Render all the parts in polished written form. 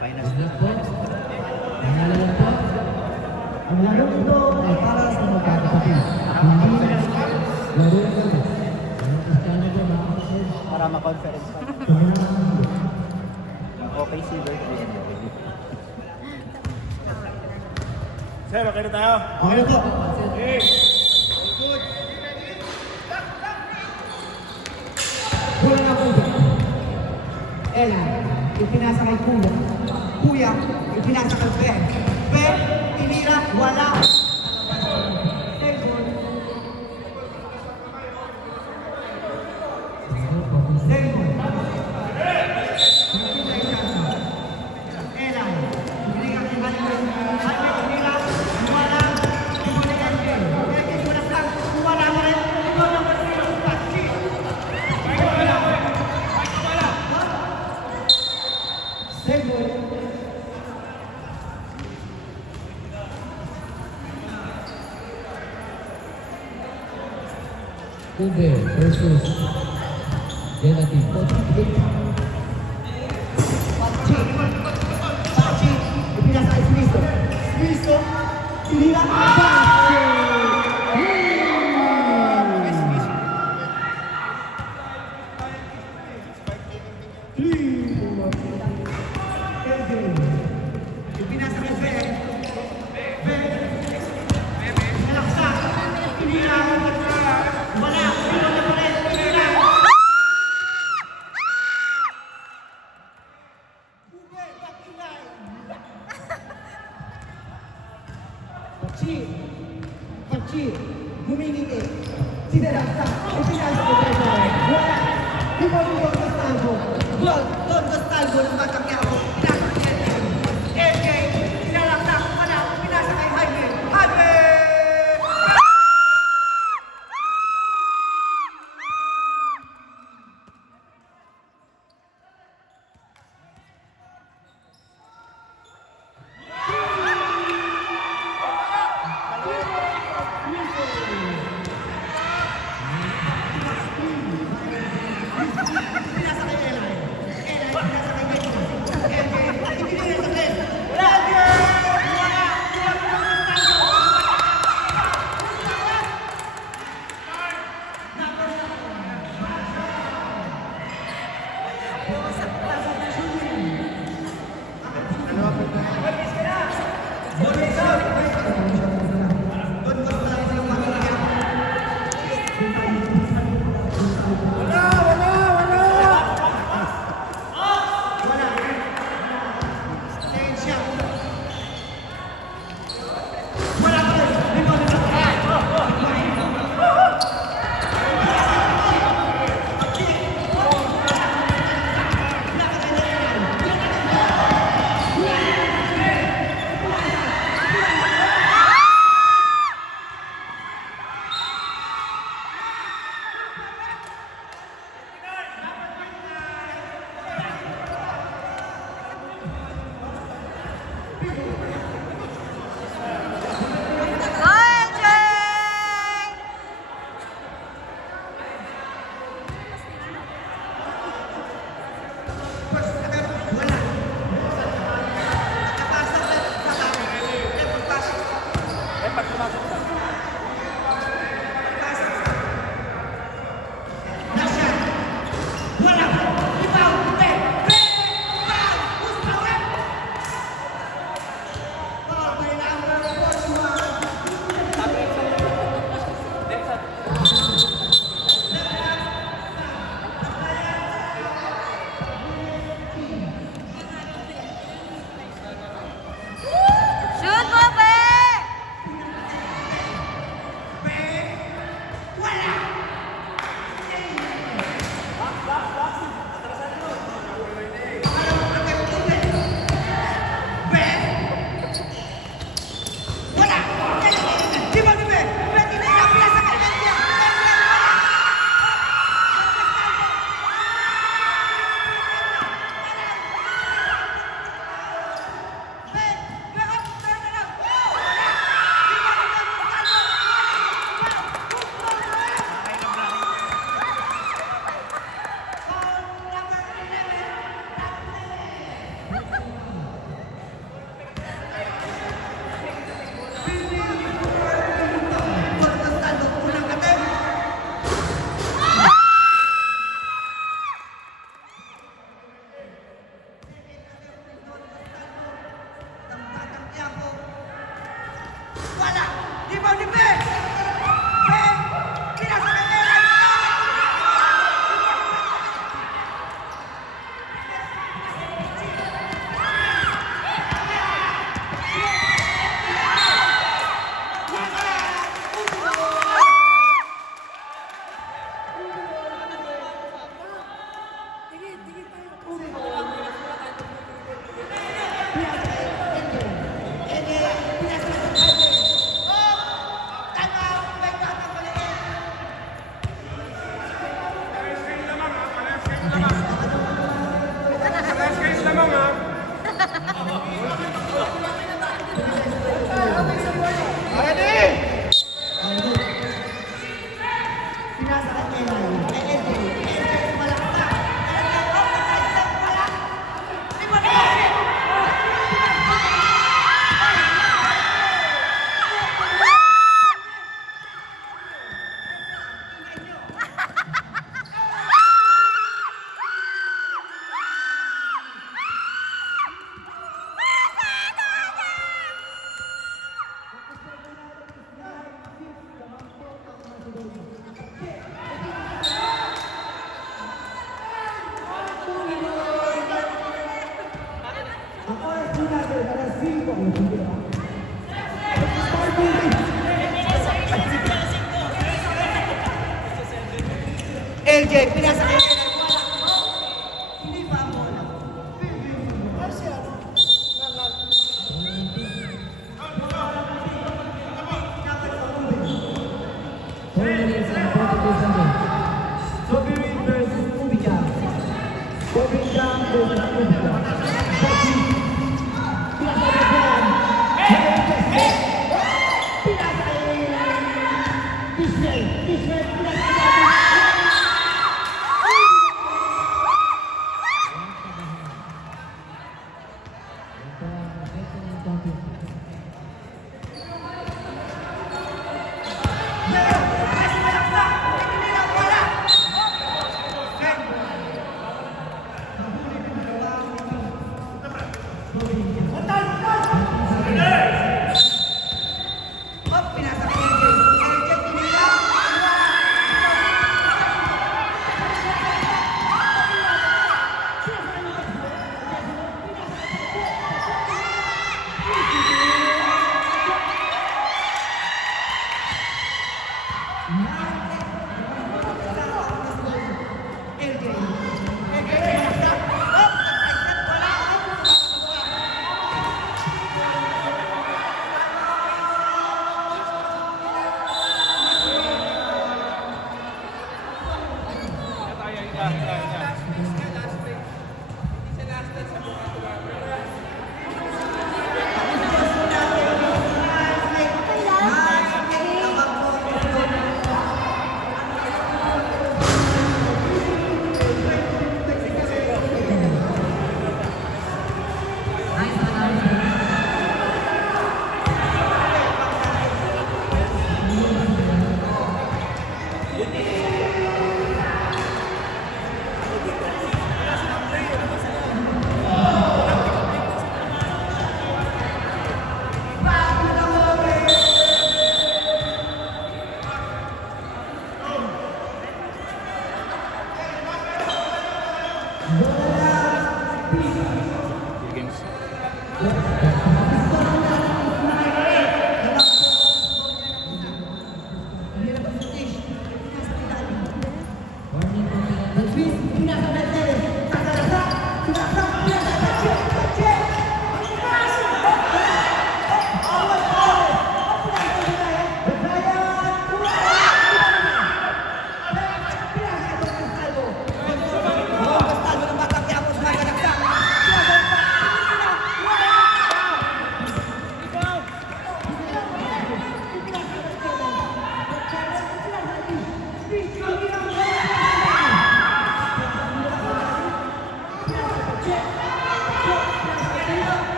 Finals. Ang laro ito ay para sa magkakapatid. Hindi laro ito. Para ma-conference pa. Okay, si Virgil. Sir, okay na tayo? Okay na po. Okay. Kulang na kuya. Ella, ipinasa kay kuya. Kuya, ipinasa kay Ben. Ben, tinira, wala. Ube versus Genati. Pachi, ipinasa kay Smisto. Smisto, tinira, ipinasa kay Ben. Ben, nalaksak, tinira, wala, pinong na pa rin, tinira. Pachi, humingiti. Sinalaksa, ipinasa ko tayo. Wala, ikaw yung Don Gastaldo. Don Gastaldo ng Batang Quiapo. Pinasa kay LJ. Sinalaksa, wala, pinasa kay Jaime. Jaime! Pinasa kay Eli. Eli, pinasa kay Beto. LJ, ibinigay sa Glenn. Wala! Rebound ni Ben! Ben! Pinasa kay Eray! LJ, pinasa kay Eray. Hindi pa mo na. Four minutes and 42 seconds. Sobi versus Ubica. Ubica versus Ubica.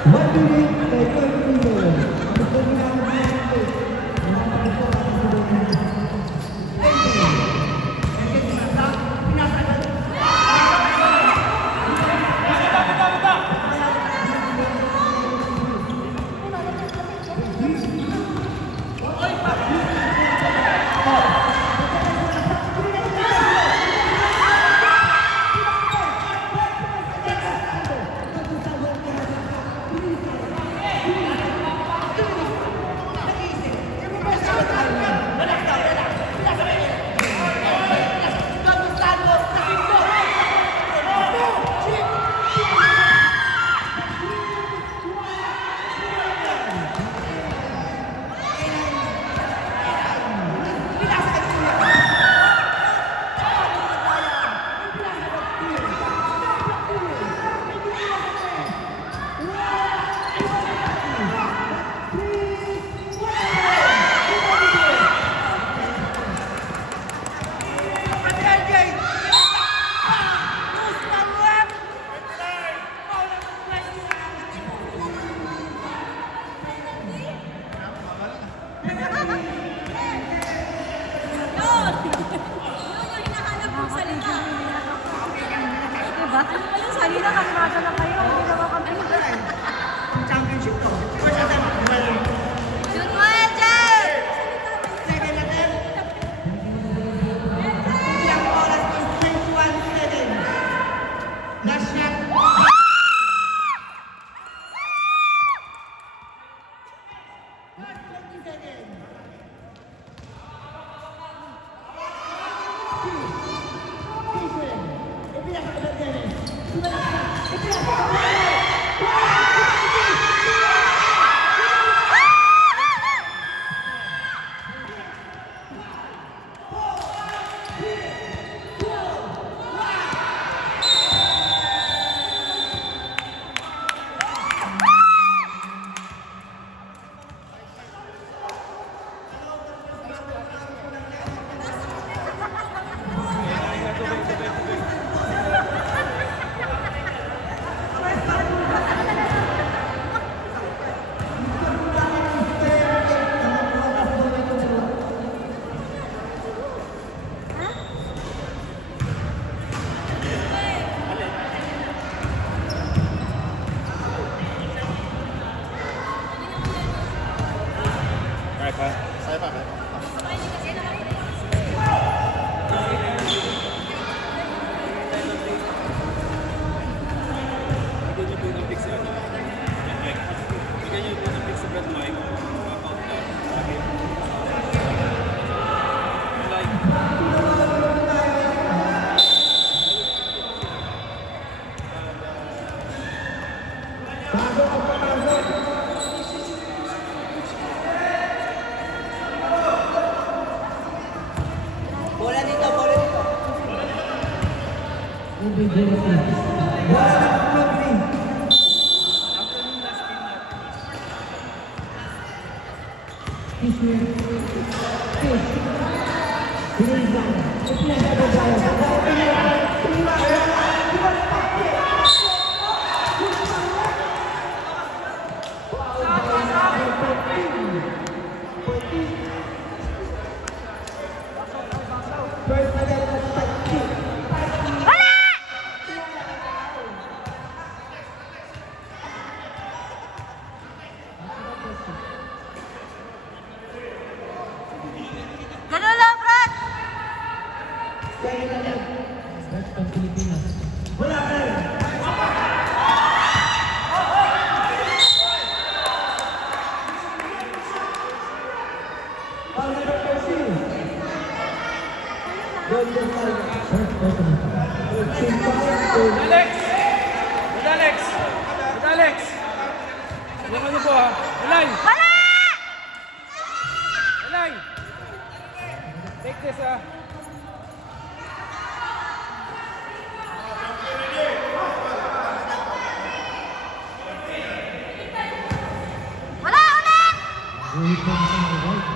1 minute and 30 seconds. Gusto nila ang minute. Mga po ang kasunod. Diba? Kanina kalmado na kayo, hindi naman kami. Championship to. Shoot mo, Angel! Second attempt. Ilang oras is 21 seconds. Last shot. 20 seconds. Saya pa. Bola dito, bola dito. Ruby Philippines. Bola ng Philippines. Fisher. Fish. Pinilisan. Pinilisan. First attempt, Ganun lang, Brad! second attempt. That's from Pilipinas. Wala ka rin. Foul number 13. Golden Tiger. First opening. Alex! Alex! Alex! Yung ano po ha? Elay! Wala! Elay! Take this ha. Wala ulit! Very promising on the right.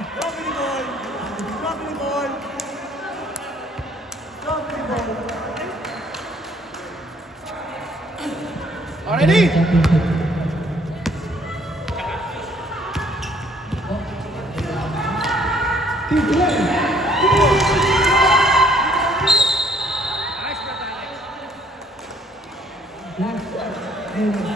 Drop the ball. Drop the ball. Drop the ball. Already? Championship. Team play. Nice, brother Alex. Last and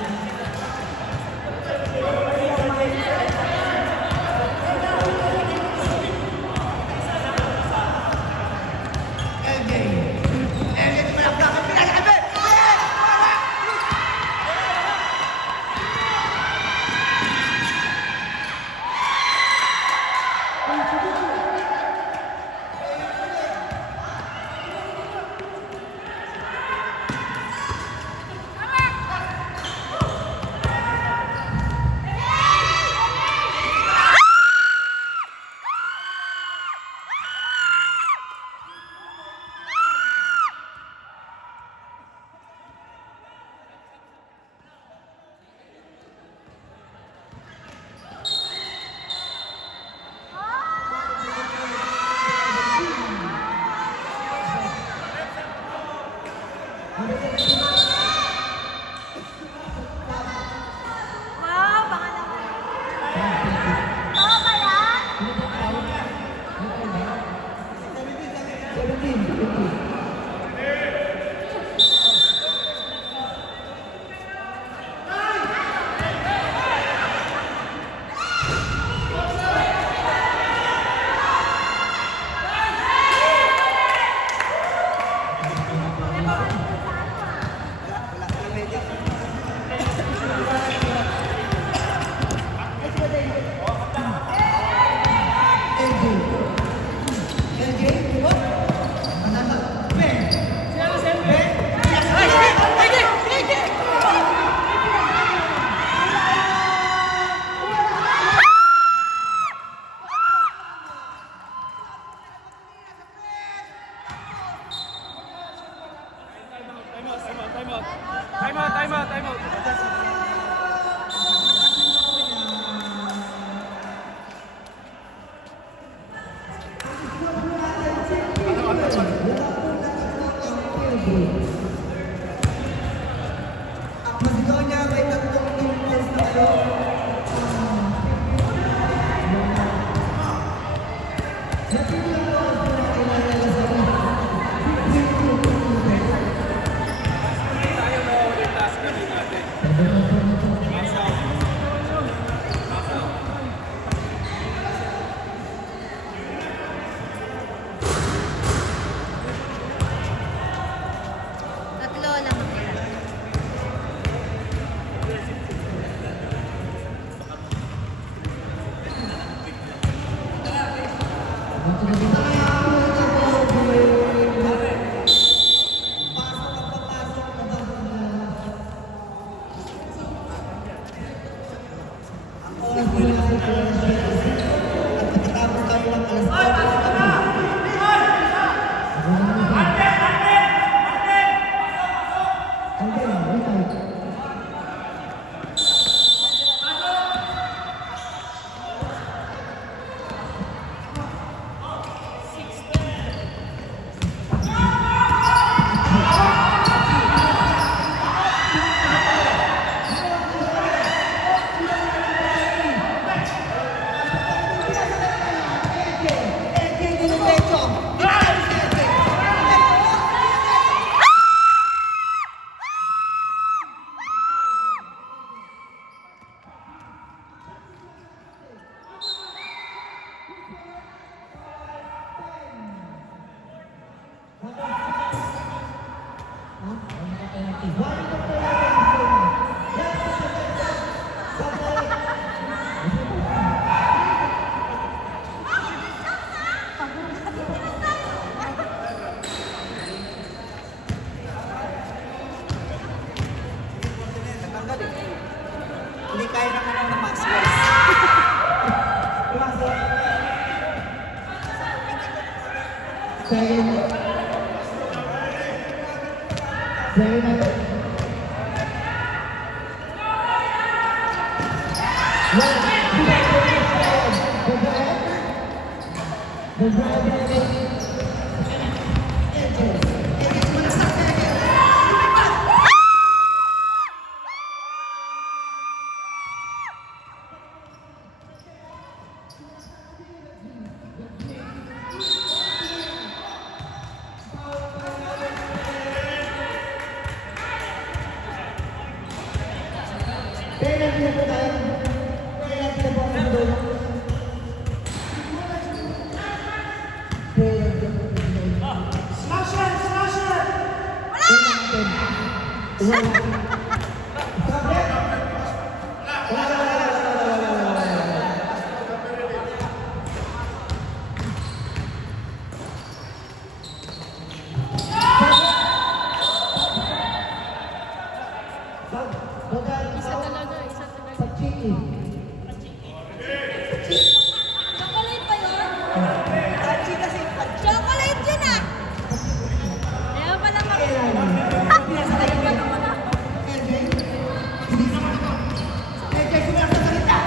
Wow, baka naman. Tama ba yan? 17. Time out. Masigaw niya may tatlong team plays na kayo. Sa team na to, pinakilala sa Tayo na ulit last kami natin. Tatlo lang sila. Tapos tayo ng alas 1, 2, 3, 4, 5, Penalty na po tayo. Penalty na po ang Pinoy. Penalty na po ang Pinoy. Slasher! Slasher! Wala! Sabi? Wala! Isa talaga. Pag-cheating. Chocolate pa yun? Pag-cheat kasi Chocolate yun ah! Kaya pala kailangan. Pinasakay ko lang. LJ? LJ, sumasasalita!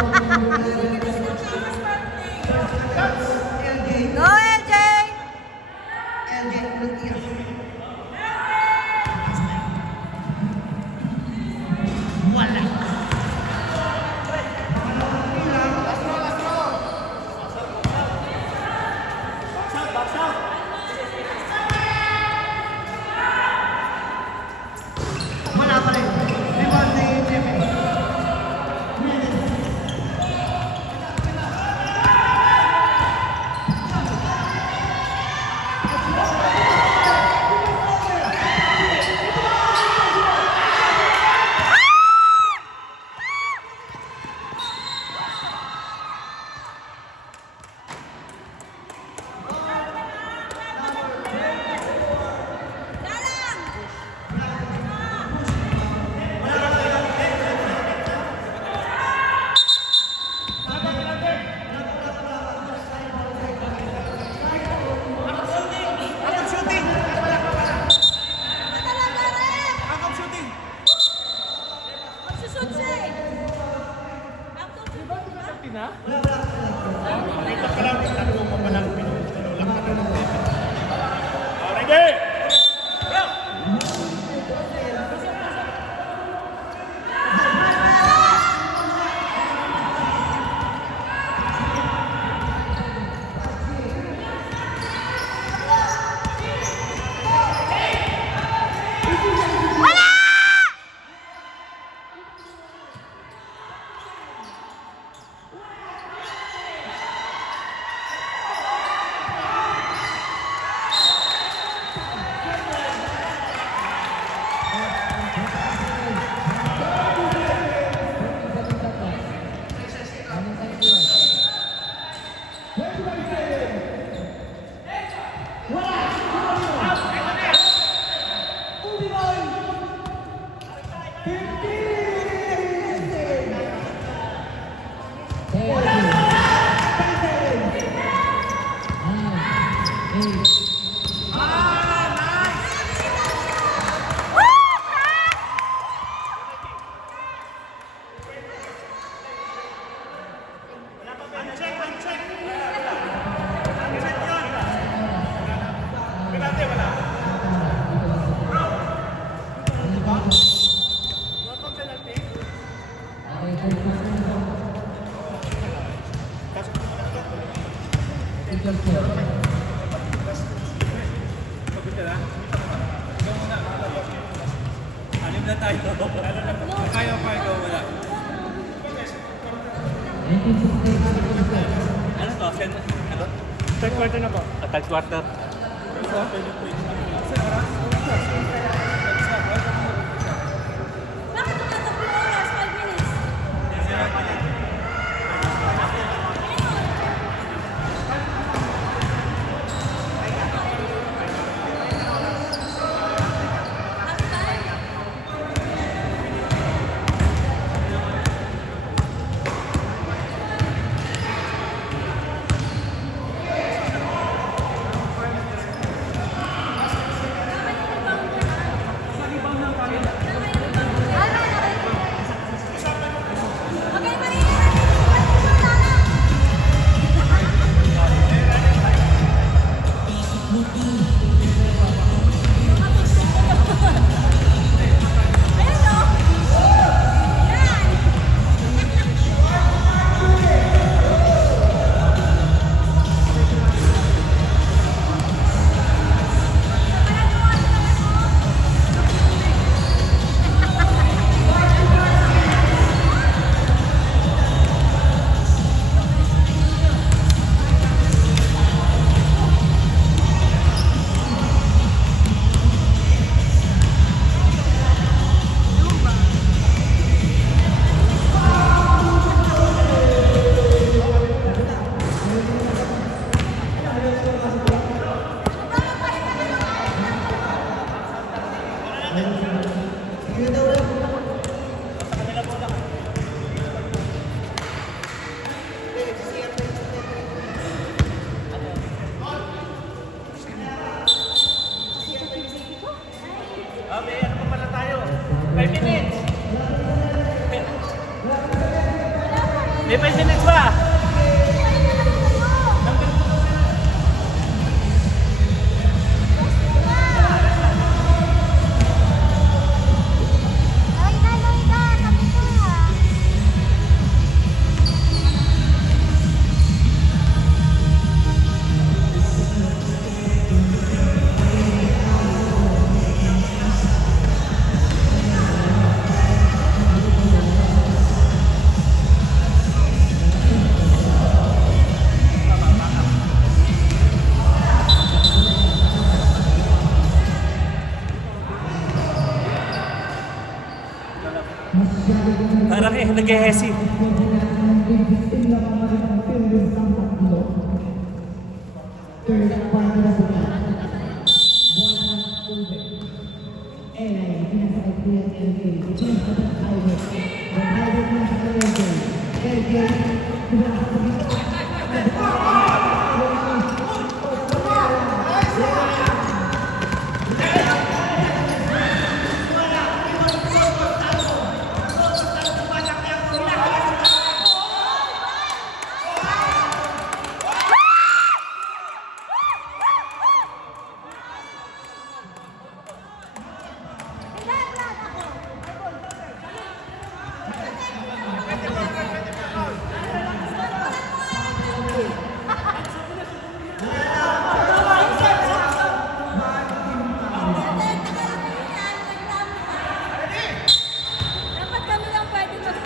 Go, LJ! LJ, ulit yan. Wala. Wala pa rin. Rebound na yung Jefe. Magsusot siya eh. Ready? Anim na tayo. Kaya pa ikaw wala. Ano to? Ano? Third quarter na po. Third quarter. Bakit tumatakbo oras? 5 minutes. May 5 minutes ba? Parang nag-ehesi. Dapat kami lang pwede mag-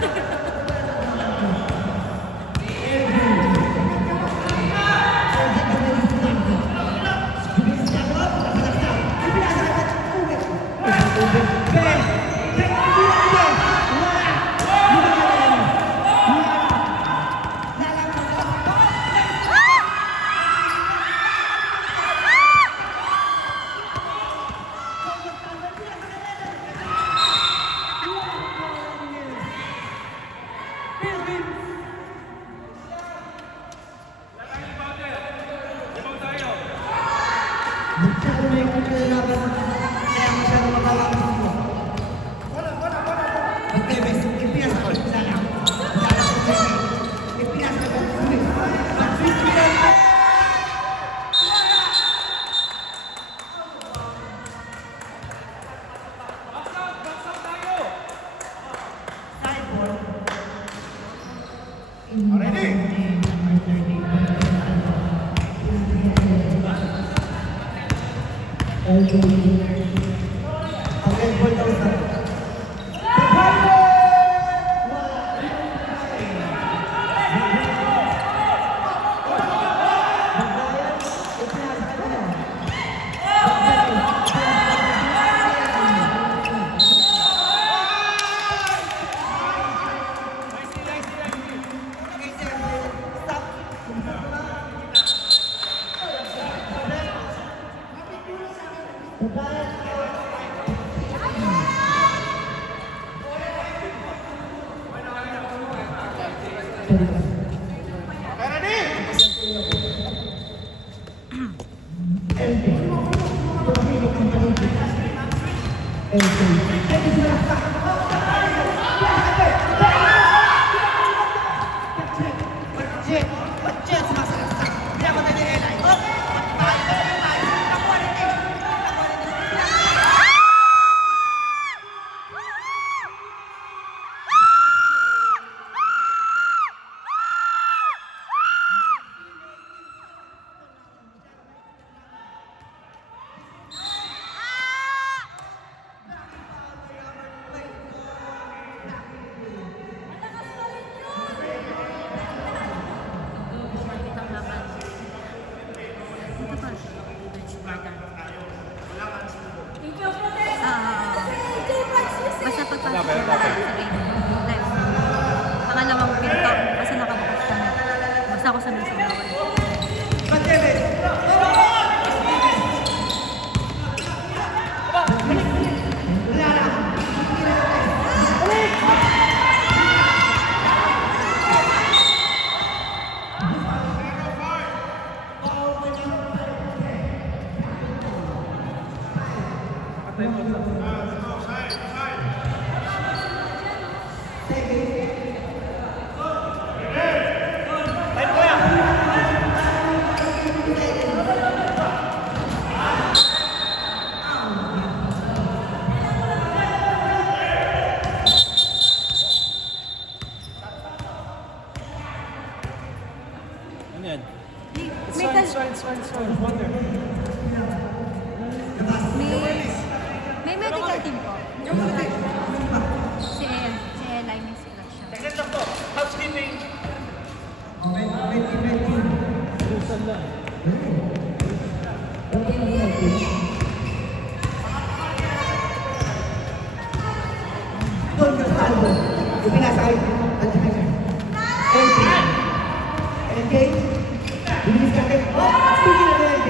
Basta pagpasok pangalawang pinto kasi nakabukas kami. Basta ako sa mismo. yan? It's May, fine, tal- it's fine, it's fine, it's fine. Water. may medical team po. Yung mga tayo. Si Eli, may sulat siya. Second lang po. Housekeeping. Okay, 2020. Susan lang. Okay lang yan, coach. Don Castaldo. Yung pinasakay. LJ. LJ. Bibilis ka kayo. Oh, speaking of LJ.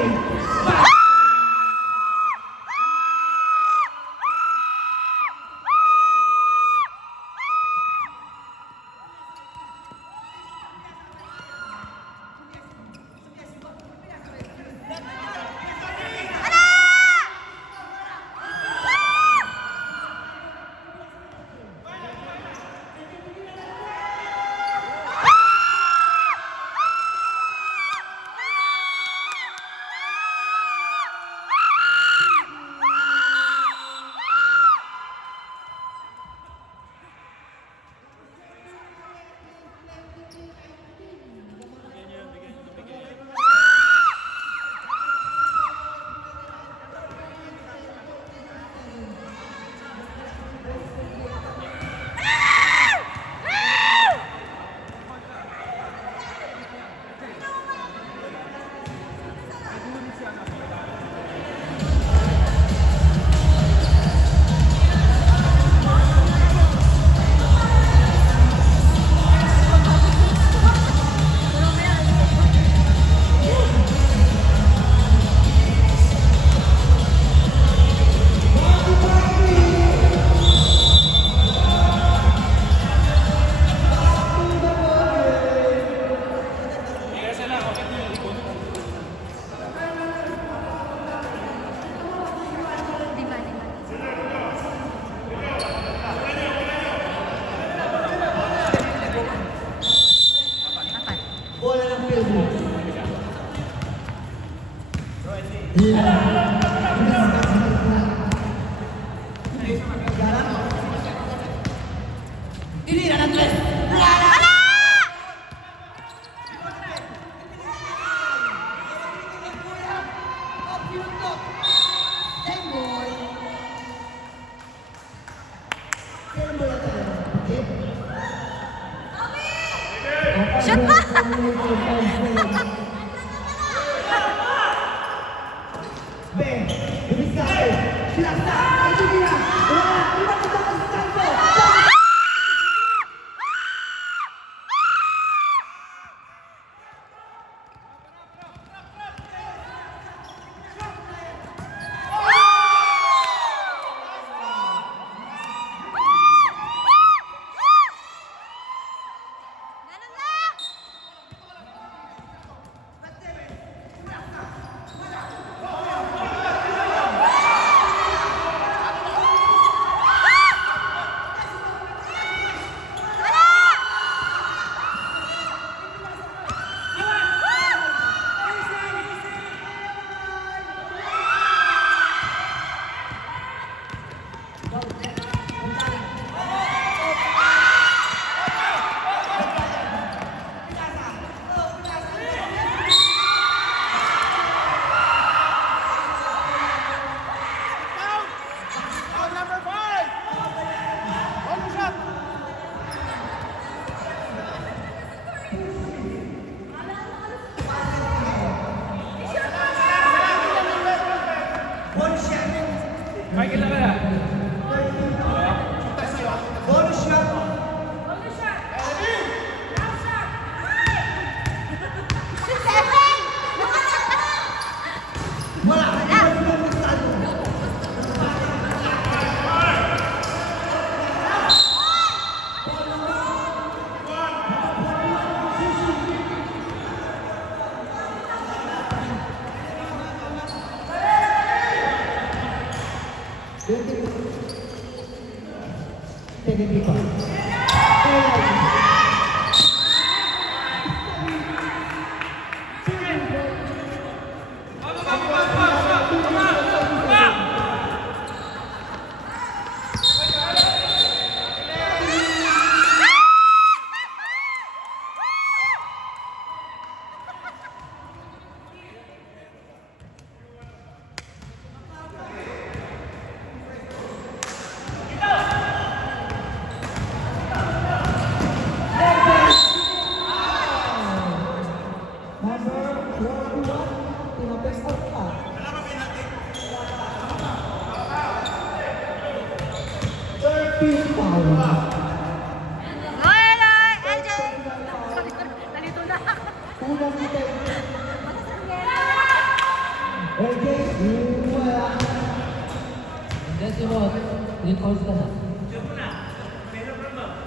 Di ba? Apat. Bola ng field mo. Tinira ng tres. Shoot pa! Ben, bilis ka kayo. Sinakta. Ay, tinira. Wala. Iba ka sa Castaldo. Ganun lang!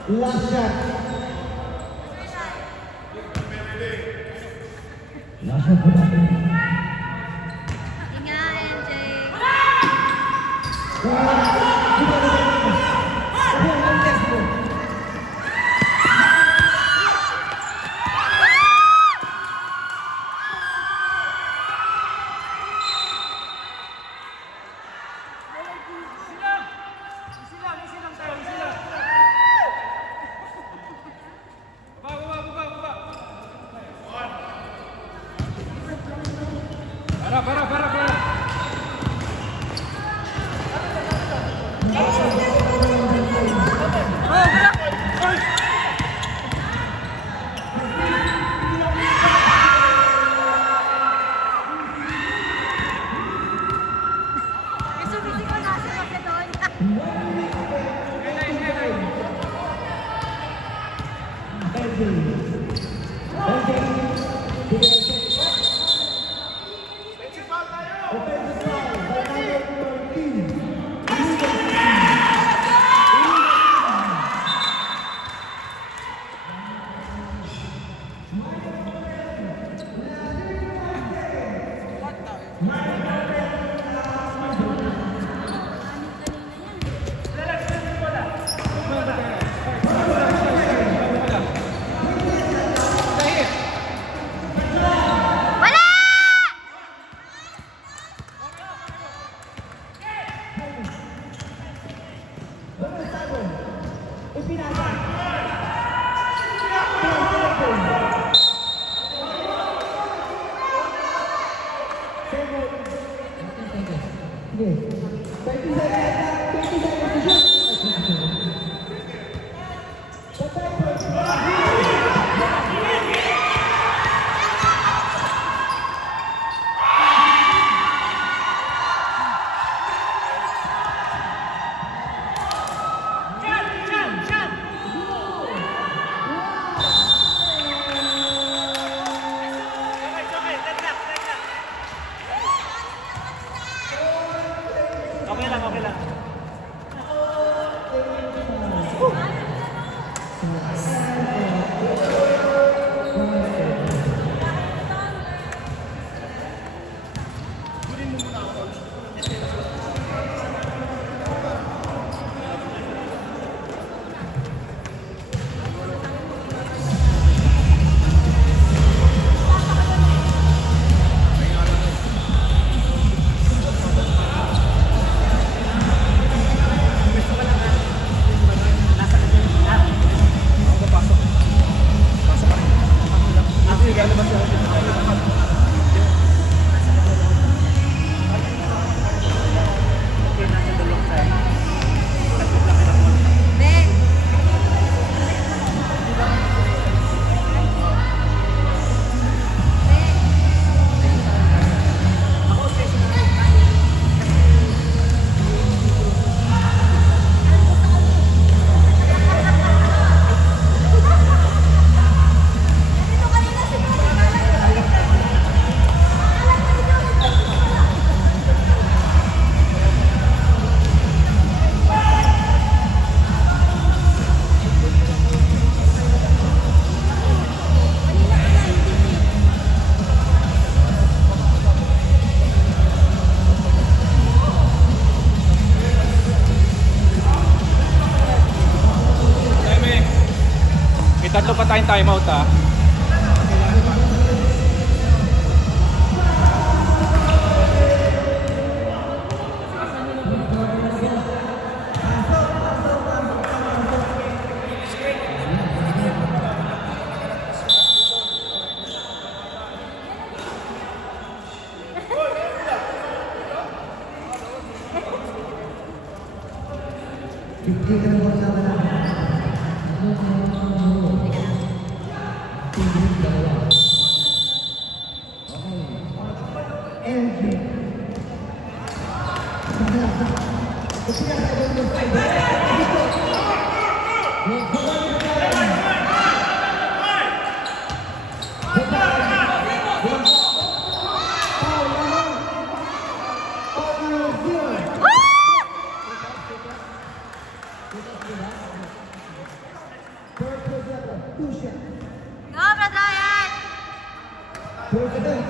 Last shot. Last shot po natin. Inga, NJ. Para. Isumisi ko na si Jose doon. Wala! Okay lang. Tatlo pa tayong timeout ha. Third quarter, 2 shots. Go, Brad Ryan! Fourth attempt.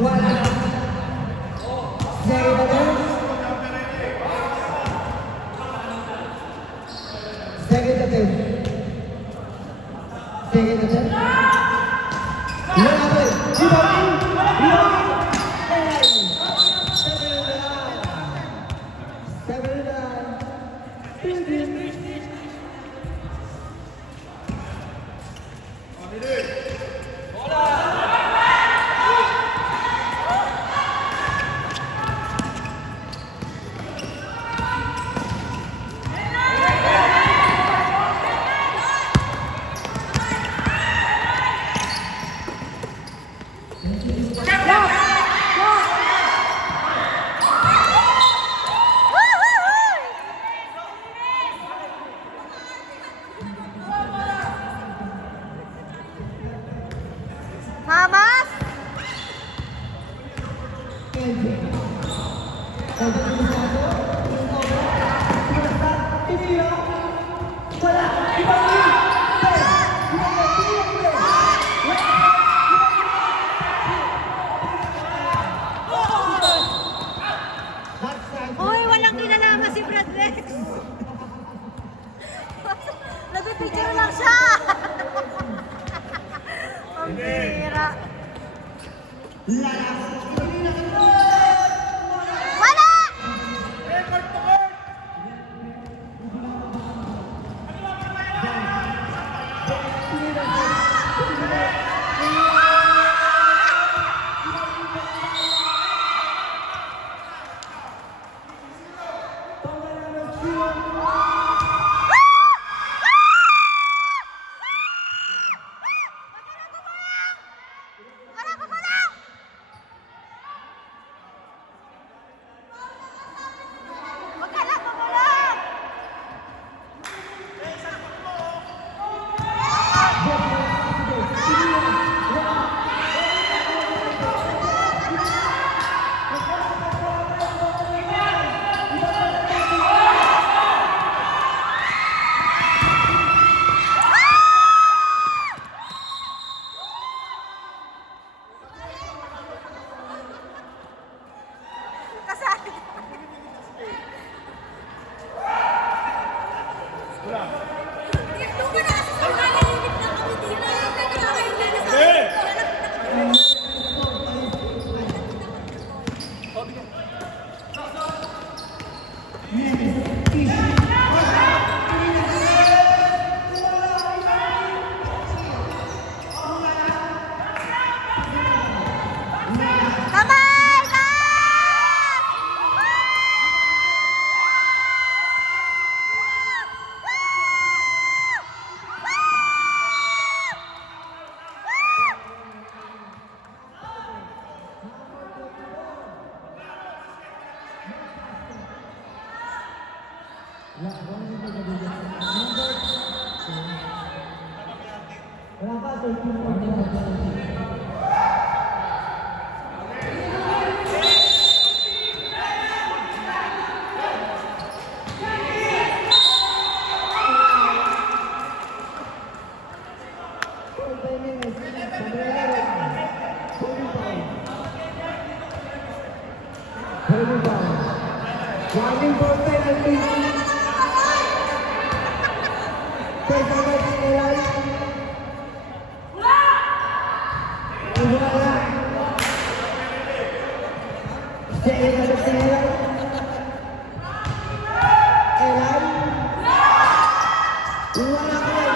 One. Second attempt. Second attempt. Second attempt. Wala pa rin. Rebound. Rebound. And 7-9. 7-9. Hamas! Hoy, walang kinalaman si Brad Rex. Nagpipicture lang siya. Ang bira. Wala! Wala ka pala! Wag ka lang magulang! Kasali. Dito mo na kasi sa malalimit na kami dito. Nagkakaroon na sa Kamay! Wala pa, 13. Running for penalty. Take a look at the light. Wala. Second at the tail. Elan. Wala pa rin.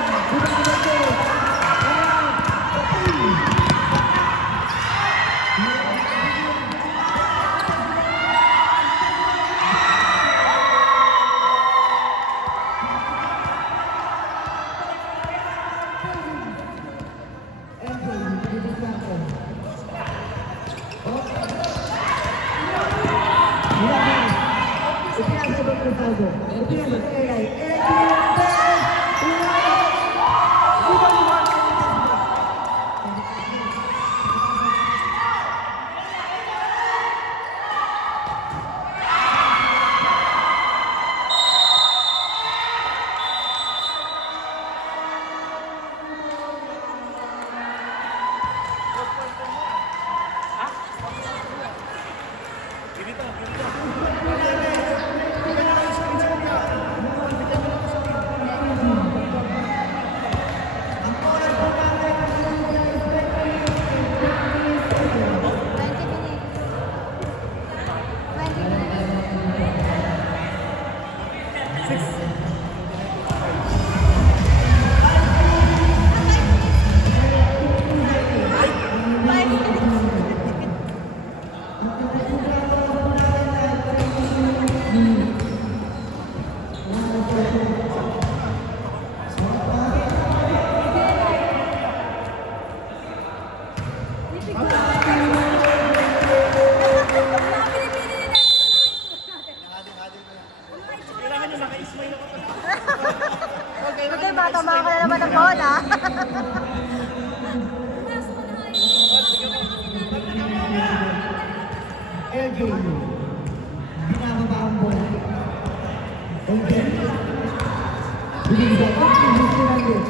And then, bigyan sa akin, gusto namin.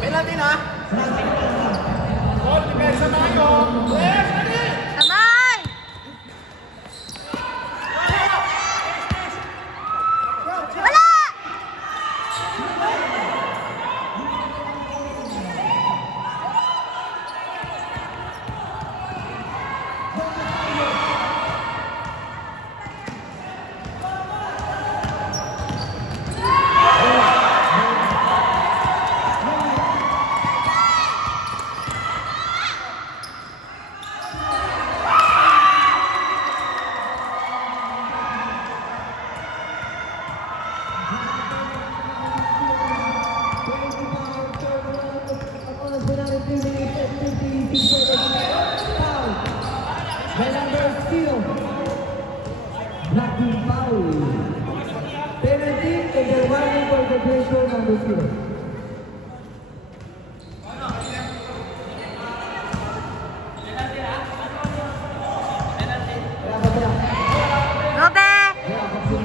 Pinilang din. Then, wala. Ibang tatlo. Kamay! Wala! Blocking foul. Penalty and the warning for the pressure number 0. Gobe! Gobe!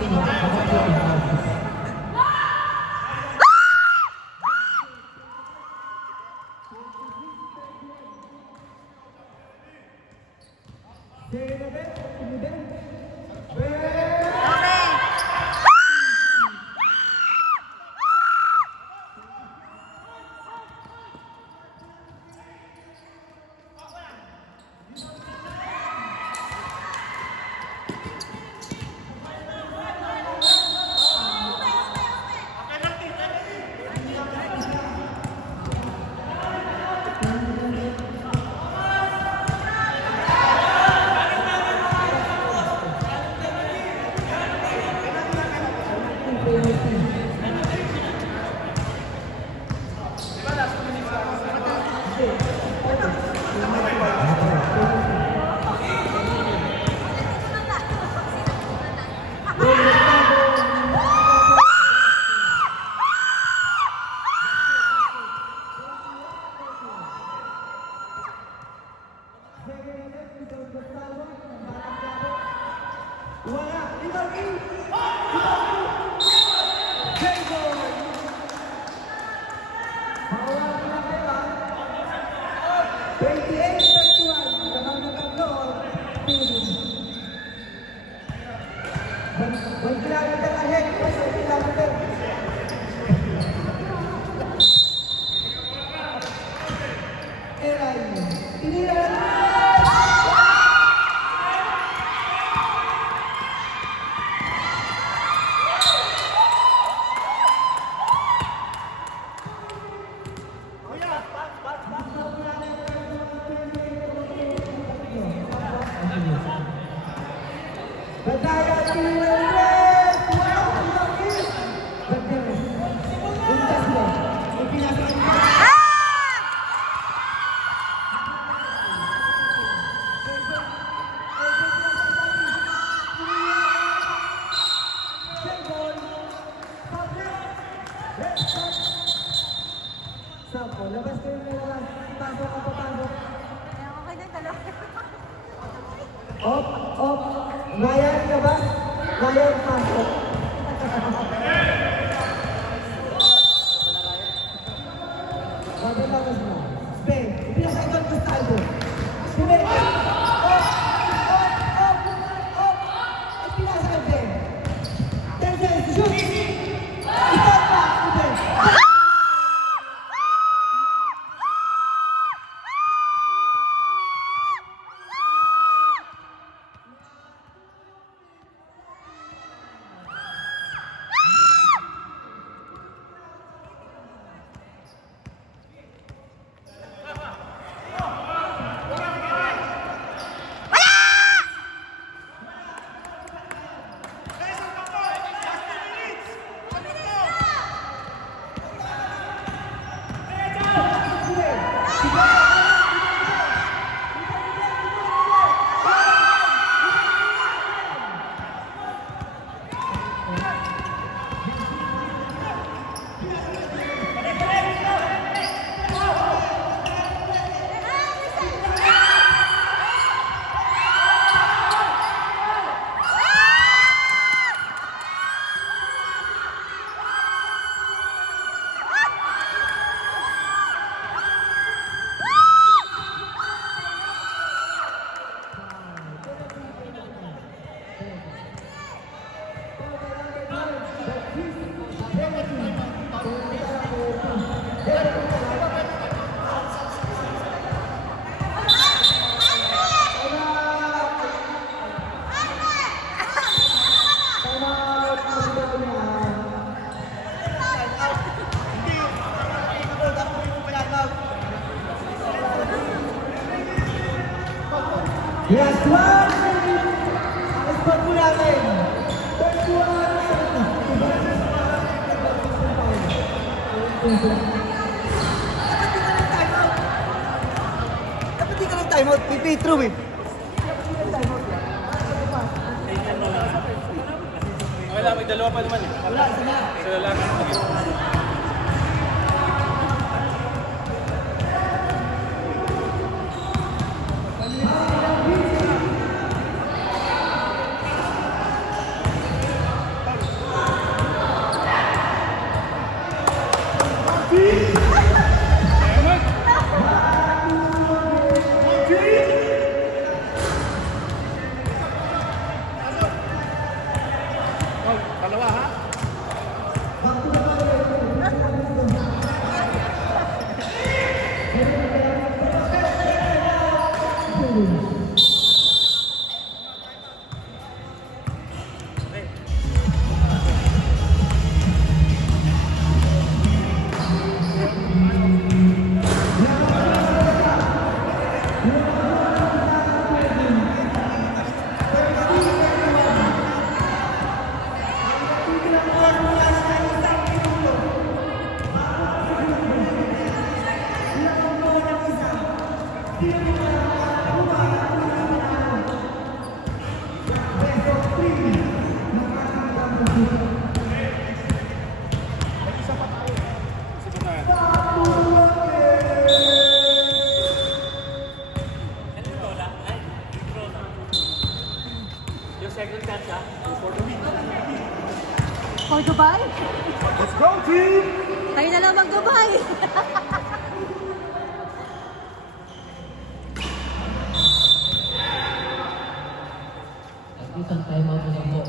Wala! Ibang in! Ibang in! Jason! Hawak na kayo, 28-31. Naman na tatlo. One kilometer ahead. 1 kilometer. Eray. Tinira lang. Bataya tinira lang. Wow! Ibang in! Bagay. Untas mo. Ipinasa mo. Sampo, labas kayo na lang. Pasok ka, papasok. Okay na talaga. Op, op. Ngayon, labas. Ngayon, pasok. Bago labas na. Spain, ipinasa ito ang Cristaldo. Spain, op, op, op, op. Ipinasa ka, Spain. 10 seconds, shoot. Stop pa, Spain. Last one! Ang spot po natin. First one. Dapat di ka ng timeout. Pipay through eh. Wala, may dalawa pa naman eh. Wala, sila lang. Dalawa ha? Yung second chance ha? For the win. For Dubai? Let's go team! Tayo na lang mag-Dubai. At isang timeout na lang po.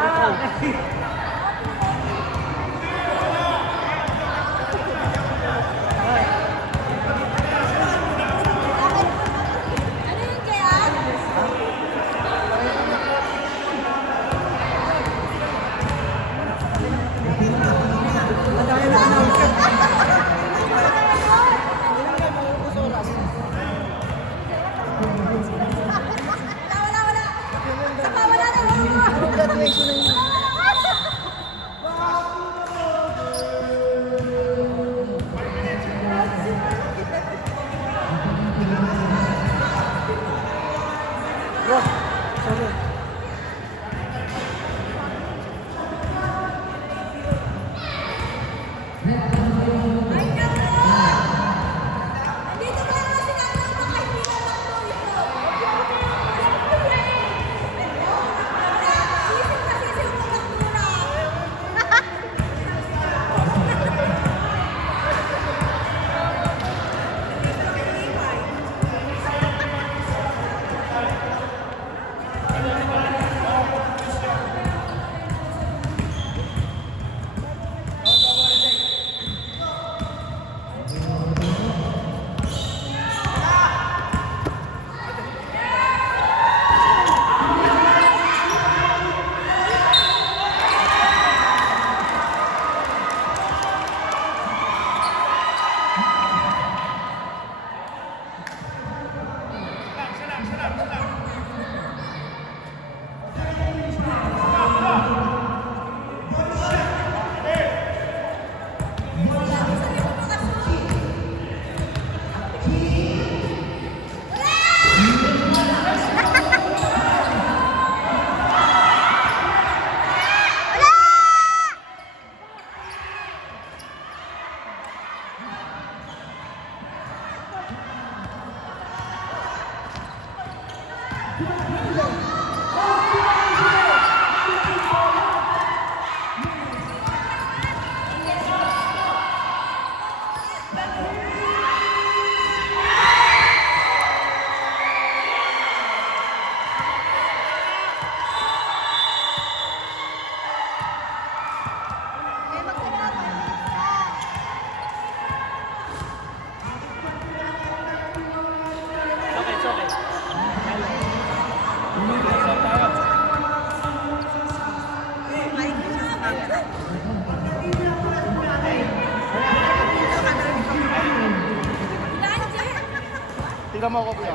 Ano yun kaya? Wala. Saka wala na. Congratulations na yun. Ay, naku! Nandito ba naman sinabi ng mga kaibigan ng Toyo? Sisig na sisig mo ng mura. It's okay. Tingnan mo ako kuya.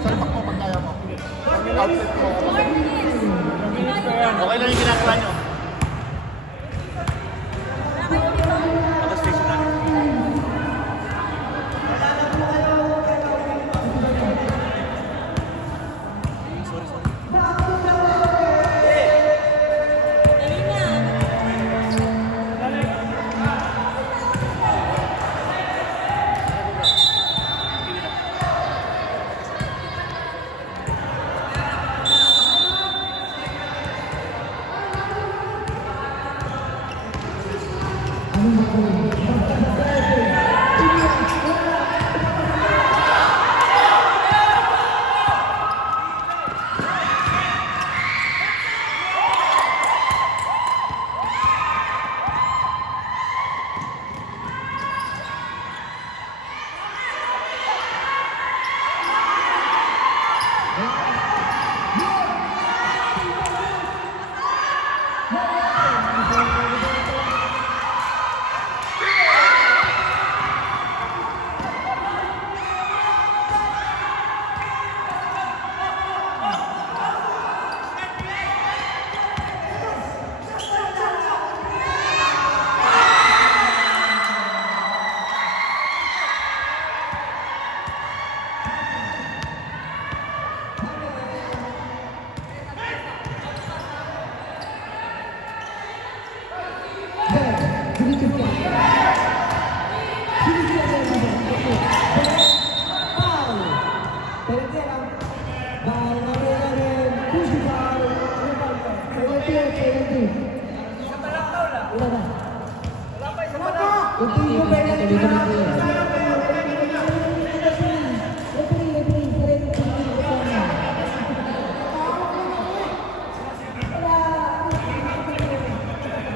Salpak mo pag kaya mo. Outfit mo. Okay lang yung ginagawa nyo. Tapos station na.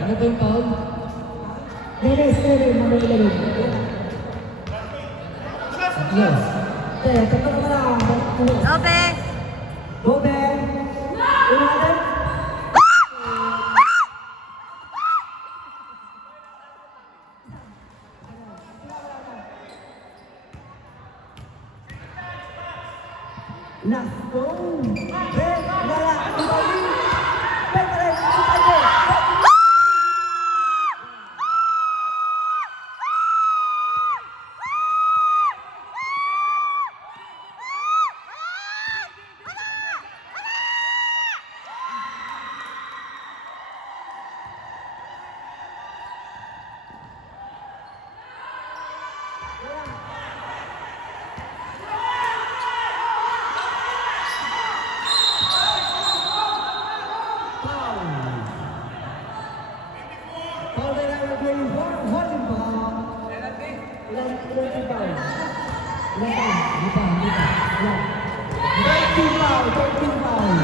Ano ba yung foul? Dennis, number 11. Yes. Tetap na. Lobe! Bobe. Unahan. Last goal. Ben, wala. Ibalik. Ben, balik. Ibalik. Paul na lang play holding ball. Ilan yung foul? Hindi pa. Ilan? 13 foul.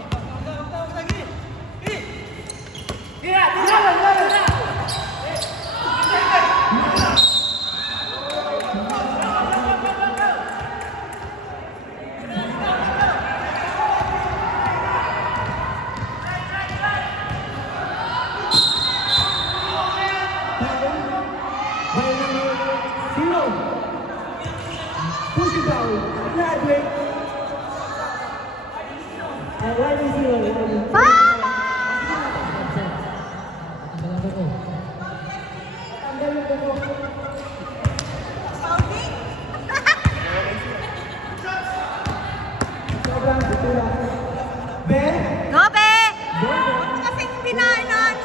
Wala ka sa Lobe! Huwag mo kasing binubugang.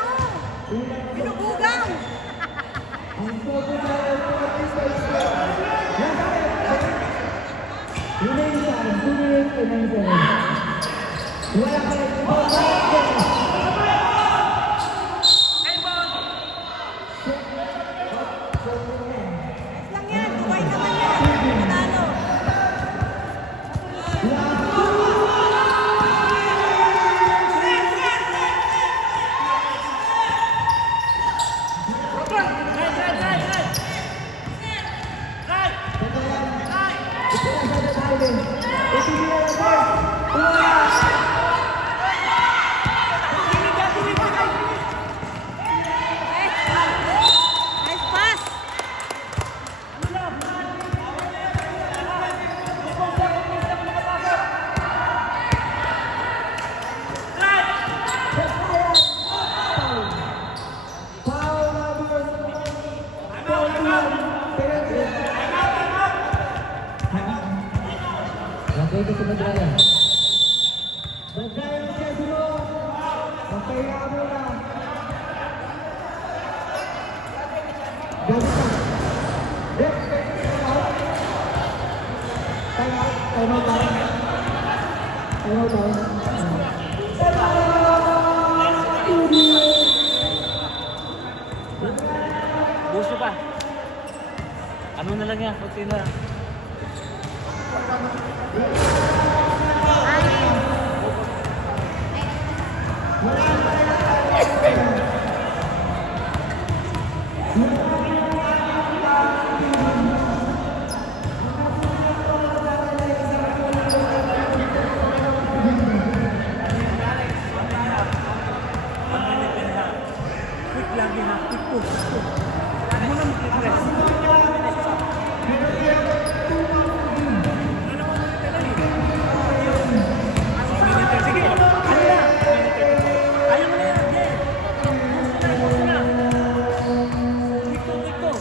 Lang yan, Dubai naman yan. Manalo. Nice pass. Lagay ko sa Madraya. Buso pa. Ano na lang yan? Kunti na. Quick lang yun ha. Quick po. Ano mo na mag-press? Sige. Ano na? Ayaw mo na yan. Quick to.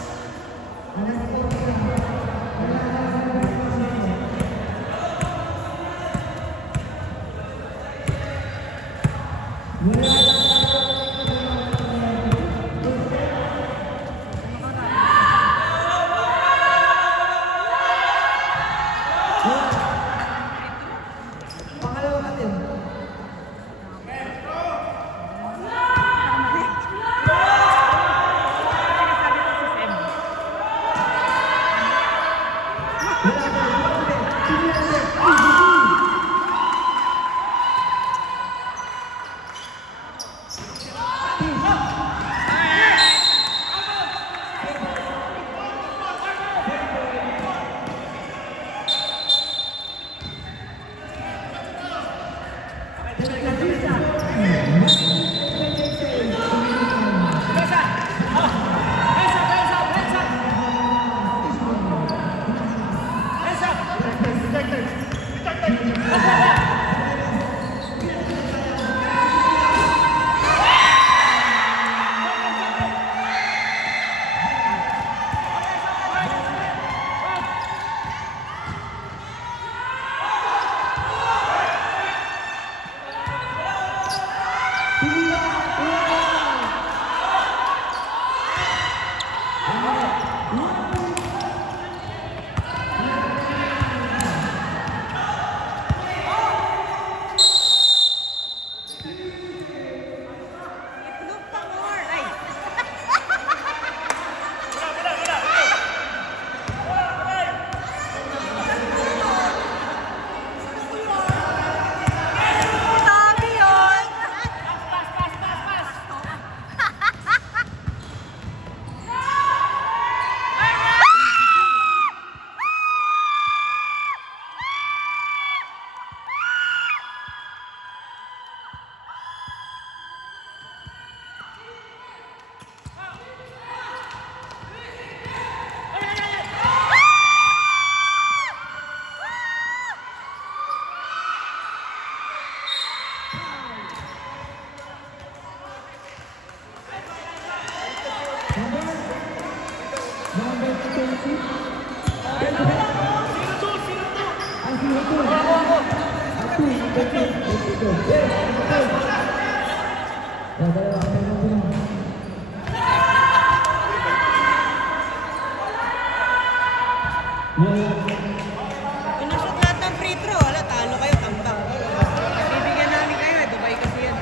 Pinashoot lahat ng free throw, wala, talo kayo, tambak. Bibigyan namin kayo, Dubai kasi yan.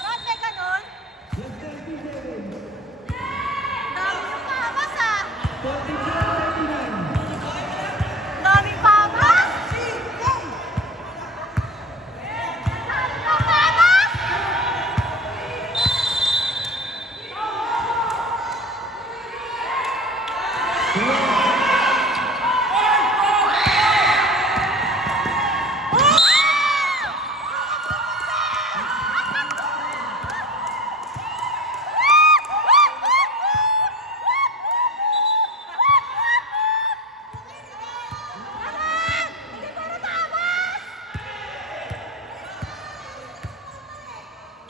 Rod, may ganon? Dami yung pamas ah. Daming pamas? Daming pamas?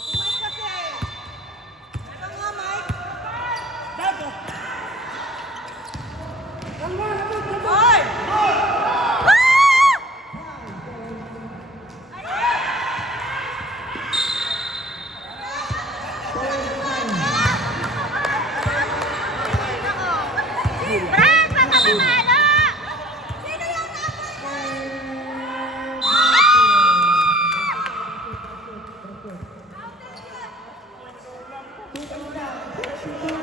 Mike kasi. Ito nga, Mike. Hoy! Brad, pagkakamala! Sino yung number 9?